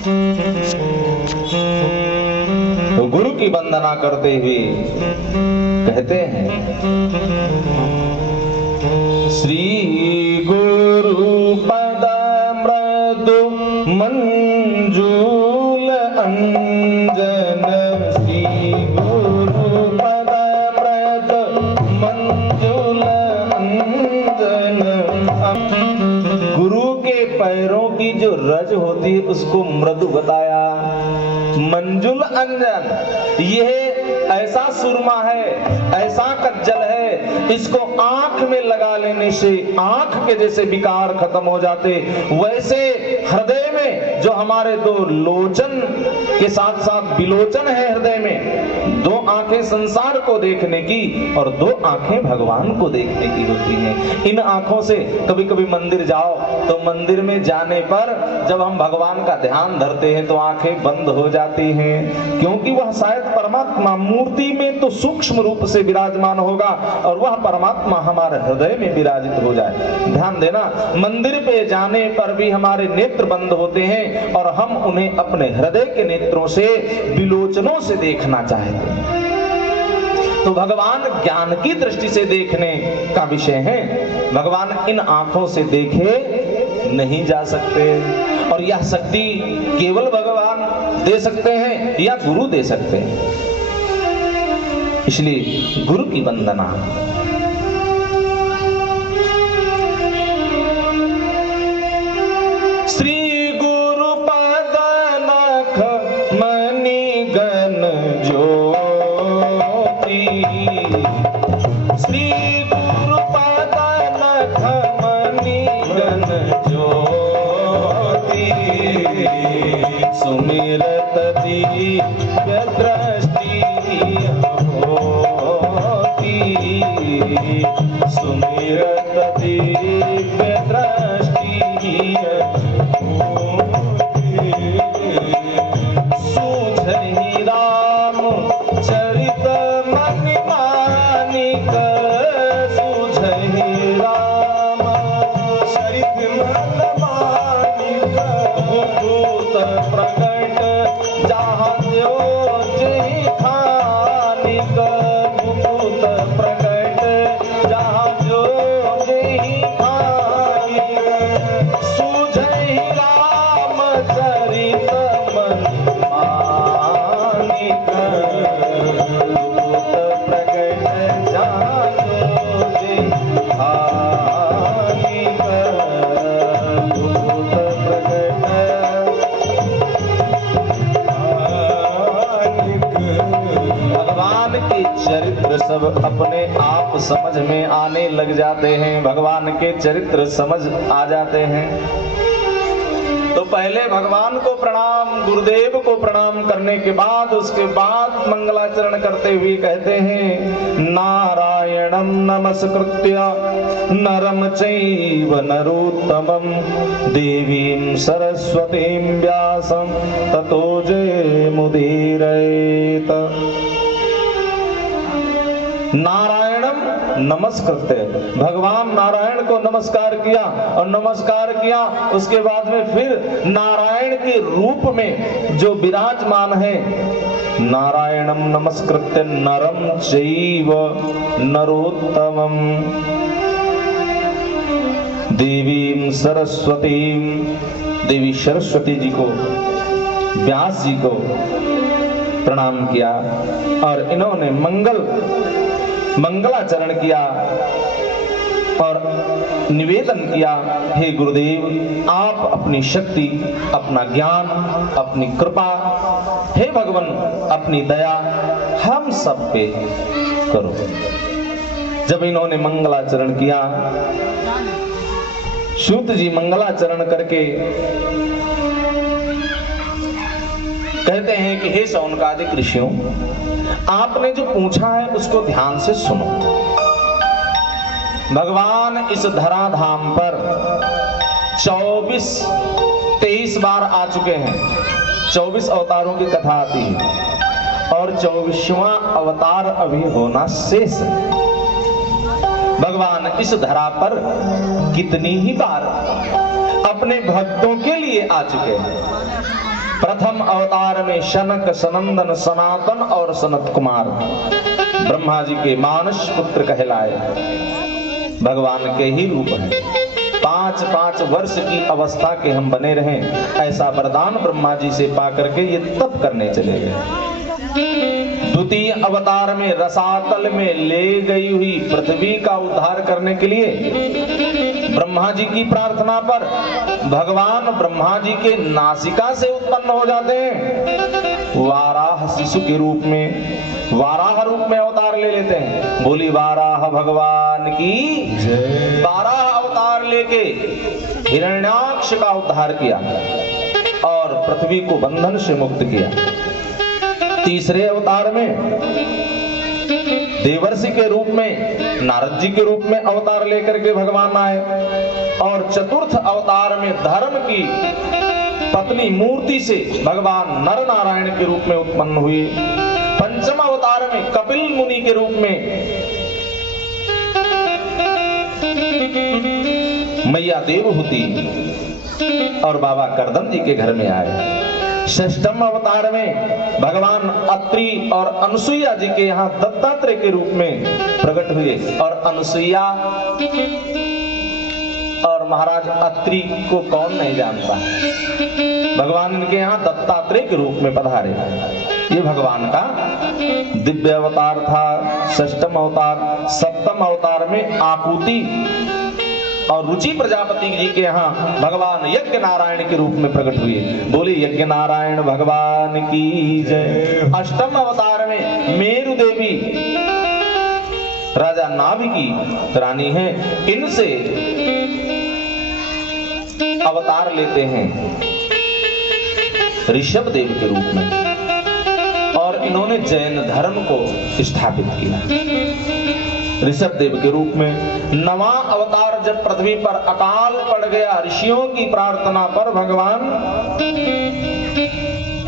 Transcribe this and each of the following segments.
तो गुरु की वंदना करते हुए कहते हैं, श्री गुरु पद मृदु मंजूल अंजन, श्री गुरु पद मृदु मंजूल अंजन। गुरु के पैरों की जो रज होती है उसको मृदु बताया, मंजुल अंजन, यह ऐसा सुरमा है, ऐसा कज्जल है, इसको आंख में लगा लेने से आंख के जैसे विकार खत्म हो जाते, वैसे हृदय में जो हमारे दो लोचन के साथ साथ विलोचन है, हृदय में दो आंखें संसार को देखने की और दो आंखें भगवान को देखने की होती हैं। इन आंखों से कभी कभी मंदिर जाओ तो मंदिर में जाने पर जब हम भगवान का ध्यान धरते हैं तो आंखें बंद हो जाती हैं, क्योंकि वह शायद परमात्मा मूर्ति में तो सूक्ष्म रूप से विराजमान होगा और वह परमात्मा हमारे हृदय में विराजित हो जाए। ध्यान देना, मंदिर पे जाने पर भी हमारे नेत्र बंद होते हैं और हम उन्हें अपने हृदय के नेत्रों से विलोचनों से देखना चाहते हैं। तो भगवान ज्ञान की दृष्टि से देखने का विषय है, भगवान इन आंखों से देखे नहीं जा सकते और यह शक्ति केवल भगवान दे सकते हैं या गुरु दे सकते हैं। इसलिए गुरु की वंदना। श्री गुरु पद नख मणि गण ज्योति, श्री गुरु पद नख मणि गण ज्योति, सुमिरत दिव्य दृष्टि होती, सुमिरत दिव्य दृष्टि सूझहि राम चरित मन मानिक, सूझहि राम चरित मन मानिक, भूत प्रकट जहाँ ज्योति खानिक, भूत प्रकट जहाँ ज्योति खानिक, सूझहि राम चरित मन मानिक, भूत प्रकट जहाँ ज्योति खानिक, भूत प्रकट भगवान के चरित्र सब अपने आप समझ में आने लग जाते हैं, भगवान के चरित्र समझ आ जाते हैं। तो पहले भगवान को प्रणाम, गुरुदेव को प्रणाम करने के बाद उसके बाद मंगलाचरण करते हुए कहते हैं, नारायणं नमस्कृत्य नरं चैव नरोत्तमं, देवीं सरस्वतीं व्यासं ततो जयमुदीरयेत। नारायणम नमस्कृत्य, भगवान नारायण को नमस्कार किया और नमस्कार किया उसके बाद में फिर नारायण के रूप में जो विराजमान है, नारायणम नमस्कृत्य नरम चैव नरोत्तमम, देवीं सरस्वतीं, देवी सरस्वती जी को, व्यास जी को प्रणाम किया और इन्होंने मंगलाचरण किया और निवेदन किया, हे गुरुदेव आप अपनी शक्ति, अपना ज्ञान, अपनी कृपा, हे भगवान अपनी दया हम सब पे करो। जब इन्होंने मंगलाचरण किया, सूत जी मंगलाचरण करके कहते हैं कि हे शौनकादिक ऋषियों, आपने जो पूछा है उसको ध्यान से सुनो। भगवान इस धराधाम पर 23 बार आ चुके हैं। 24 अवतारों की कथा आती है और 24वां अवतार अभी होना शेष है। भगवान इस धरा पर कितनी ही बार अपने भक्तों के लिए आ चुके हैं। प्रथम अवतार में शनक, सनंदन, सनातन और सनत कुमार ब्रह्मा जी के मानस पुत्र कहलाए। भगवान के ही रूप हैं। 5-5 वर्ष की अवस्था के हम बने रहें, ऐसा वरदान ब्रह्मा जी से पा करके ये तप करने चले गए। द्वितीय अवतार में रसातल में ले गई हुई पृथ्वी का उद्धार करने के लिए ब्रह्मा जी की प्रार्थना पर भगवान ब्रह्मा जी के नासिका से उत्पन्न हो जाते हैं। वाराह शिशु के रूप में, वाराह रूप में अवतार ले लेते हैं। बोली वाराह भगवान की जय। 12 अवतार लेके हिरण्याक्ष का उद्धार किया और पृथ्वी को बंधन से मुक्त किया। तीसरे अवतार में देवर्षि के रूप में, नारद जी के रूप में अवतार लेकर के भगवान आए और चतुर्थ अवतार में धर्म की पत्नी मूर्ति से भगवान नर नारायण के रूप में उत्पन्न हुए। पंचम अवतार में कपिल मुनि के रूप में मैया देवहूति और बाबा करदम जी के घर में आए। षष्ठम अवतार में भगवान अत्रि और अनुसुईया जी के यहाँ दत्तात्रेय के रूप में प्रकट हुए और अनुसुईया और महाराज अत्रि को कौन नहीं जानता। भगवान इनके यहाँ दत्तात्रेय के रूप में पधारे। ये भगवान का दिव्य अवतार था, षष्ठम अवतार। सप्तम अवतार में आकुति और रुचि प्रजापति जी के यहाँ भगवान यज्ञ नारायण के रूप में प्रकट हुए। बोले यज्ञ नारायण भगवान की जय। अष्टम अवतार में मेरु देवी राजा नाभि की रानी है, इनसे अवतार लेते हैं ऋषभ देव के रूप में और इन्होंने जैन धर्म को स्थापित किया ऋषभ देव के रूप में। नवां अवतार जब पृथ्वी पर अकाल पड़ गया, ऋषियों की प्रार्थना पर भगवान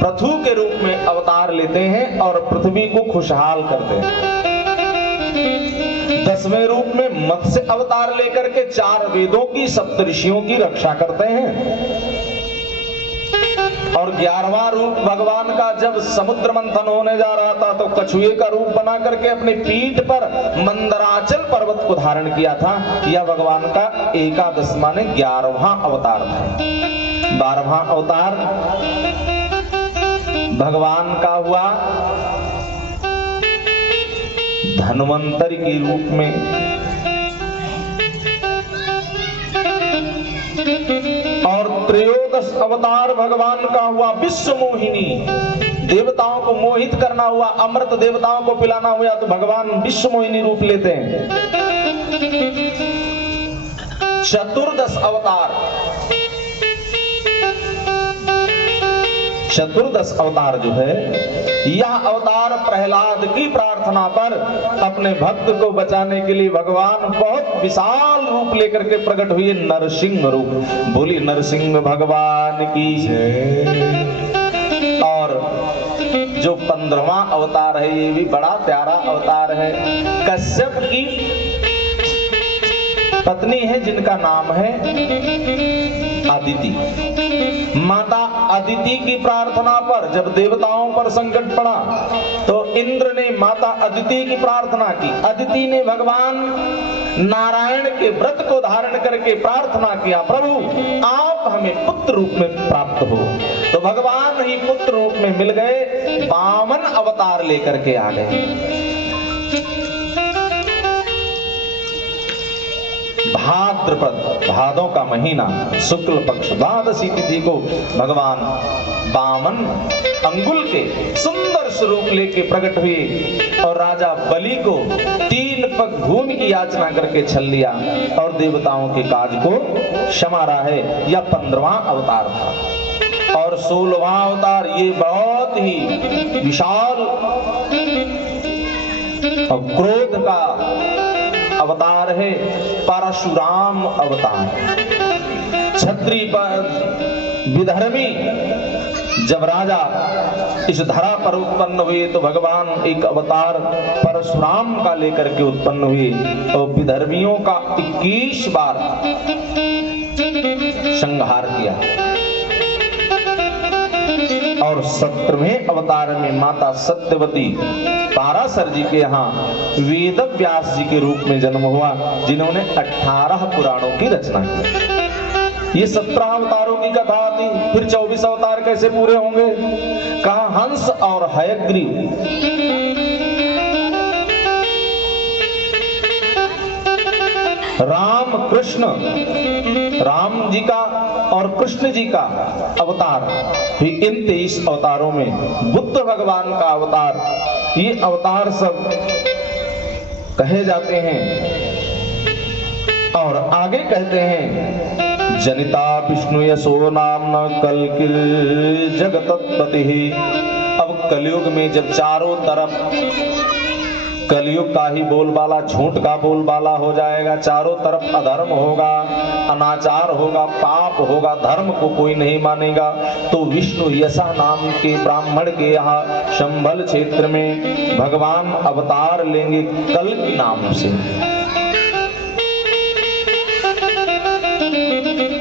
पृथु के रूप में अवतार लेते हैं और पृथ्वी को खुशहाल करते हैं। 10वें रूप में मत्स्य अवतार लेकर के 4 वेदों की, सप्त ऋषियों की रक्षा करते हैं। और 11वां रूप भगवान का जब समुद्र मंथन होने जा रहा था तो कछुए का रूप बना करके अपने पीठ पर मंदराचल पर्वत को धारण किया था। यह भगवान का एकादश माने 11वां अवतार था। 12वां अवतार भगवान का हुआ धन्वंतरि के रूप में और 13 अवतार भगवान का हुआ विश्व मोहिनी। देवताओं को मोहित करना हुआ, अमृत देवताओं को पिलाना हुआ तो भगवान विश्व मोहिनी रूप लेते हैं। 14 अवतार, 14 अवतार जो है, यह अवतार प्रहलाद की प्रार्थना पर अपने भक्त को बचाने के लिए भगवान बहुत विशाल रूप लेकर के प्रकट हुए, नरसिंह रूप। बोली नरसिंह भगवान की जय। और जो 15वां अवतार है ये भी बड़ा प्यारा अवतार है। कश्यप की पत्नी है जिनका नाम है अदिति। माता अदिति की प्रार्थना पर जब देवताओं पर संकट पड़ा तो इंद्र ने माता अदिति की प्रार्थना की। अदिति ने भगवान नारायण के व्रत को धारण करके प्रार्थना किया, प्रभु आप हमें पुत्र रूप में प्राप्त हो। तो भगवान ही पुत्र रूप में मिल गए, 52 अवतार लेकर के आ गए। भाद्रपद, भादों का महीना, शुक्ल पक्ष द्वादशी तिथि को भगवान 52 अंगुल के सुंदर स्वरूप लेके प्रकट हुए और राजा बलि को 3 पग भूमि की याचना करके छल लिया और देवताओं के काज को क्षमा है। यह 15वां अवतार था। और 16वां अवतार ये बहुत ही विशाल और क्रोध का अवतार है, परशुराम अवतार। क्षत्रिय पर विधर्मी जब राजा इस धरा पर उत्पन्न हुए तो भगवान एक अवतार परशुराम का लेकर के उत्पन्न हुए और विधर्मियों का 21 बार संहार किया और 17वें अवतार में माता सत्यवती पाराशर जी के यहाँ वेद व्यास जी के रूप में जन्म हुआ, जिन्होंने 18 पुराणों की रचना की। ये 17 अवतारों की कथा थी, फिर 24 अवतार कैसे पूरे होंगे? कहा हंस और हयग्रीव राम कृष्ण, राम जी का और कृष्ण जी का अवतार, फिर इन 23 अवतारों में बुद्ध भगवान का अवतार, ये अवतार सब कहे जाते हैं। और आगे कहते हैं जनिता विष्णु यशो नाम कल्किर जगतपति। अब कलयुग में जब चारों तरफ कलयुग का ही बोलबाला झूठ का बोलबाला हो जाएगा, चारों तरफ अधर्म होगा, अनाचार होगा, पाप होगा, धर्म को कोई नहीं मानेगा, तो विष्णु यशा नाम के ब्राह्मण के यहाँ संभल क्षेत्र में भगवान अवतार लेंगे कल के नाम से,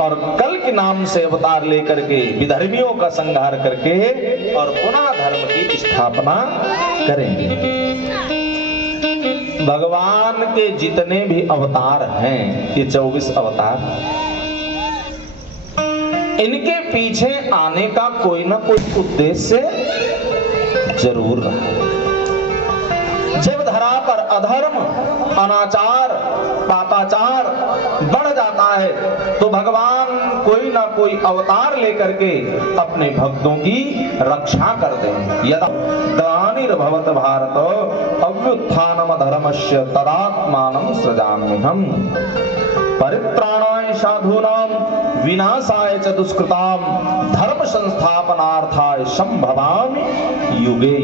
और कल के नाम से अवतार लेकर के विधर्मियों का संहार करके और पुनः धर्म की स्थापना करेंगे। भगवान के जितने भी अवतार हैं, ये 24 अवतार, इनके पीछे आने का कोई ना कोई उद्देश्य जरूर रहा। जब धरा पर अधर्म, अनाचार, पापाचार बढ़ जाता है तो भगवान कोई ना कोई अवतार लेकर के अपने भक्तों की रक्षा करते हैं। यदा ग्लानिर्भवत भारत अभ्युत्थानम धर्मस्य तदात्मानं सृजाम्यहम् परित्राणाय साधूनां विनाशाय च दुष्कृतां धर्म संस्थापनार्थाय संभवामि युगे